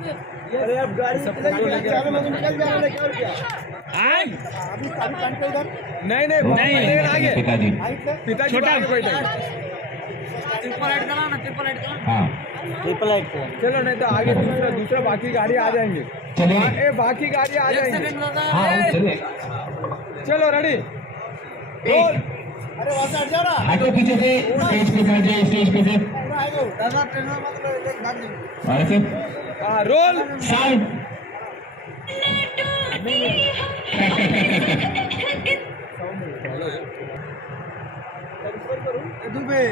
अरे अब गाड़ी सब फोटो लेके निकल जाने और क्या अभी उधर नहीं आगे पिताजी छोटा बैठे ट्रिपल लाइट को चलो, नहीं तो आगे दूसरा बाकी गाड़ी आ जाएंगे। चलिए बाकी गाड़ी आ जाएंगे। चलो रेडी। अरे वहाँ से हट जाओ ना, हटो पीछे से, स्टेज पे बैठ जाओ, स्टेज पे से। और फिर role sound. Dubey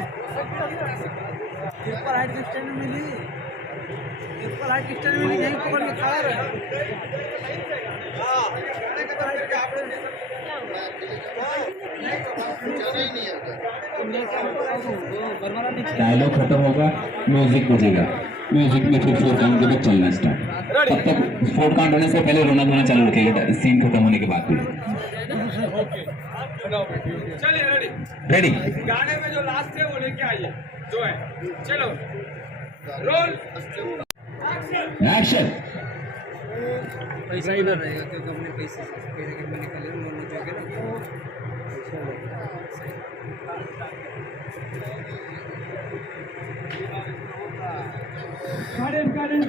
triple height की स्टैंड मिली, ट्रिपल हाइट की स्टैंड मिली, यहीं पकड़ के खड़ा रहे। डायलॉग खत्म होगा, म्यूजिक बजेगा, म्यूजिक में फिर 4 काउंट के बाद चलना स्टार्ट। तब तक 4 काउंट होने से पहले रोना धोना चालू रखिएगा, सीन खत्म होने के बाद भी। चलिए रेडी। गाने में जो लास्ट है वो लेके आइए, जो है। चलो रोल एक्शन। पैसा इधर रहेगा क्योंकि हमने पैसे में निकाले मोनो जो के गार्डन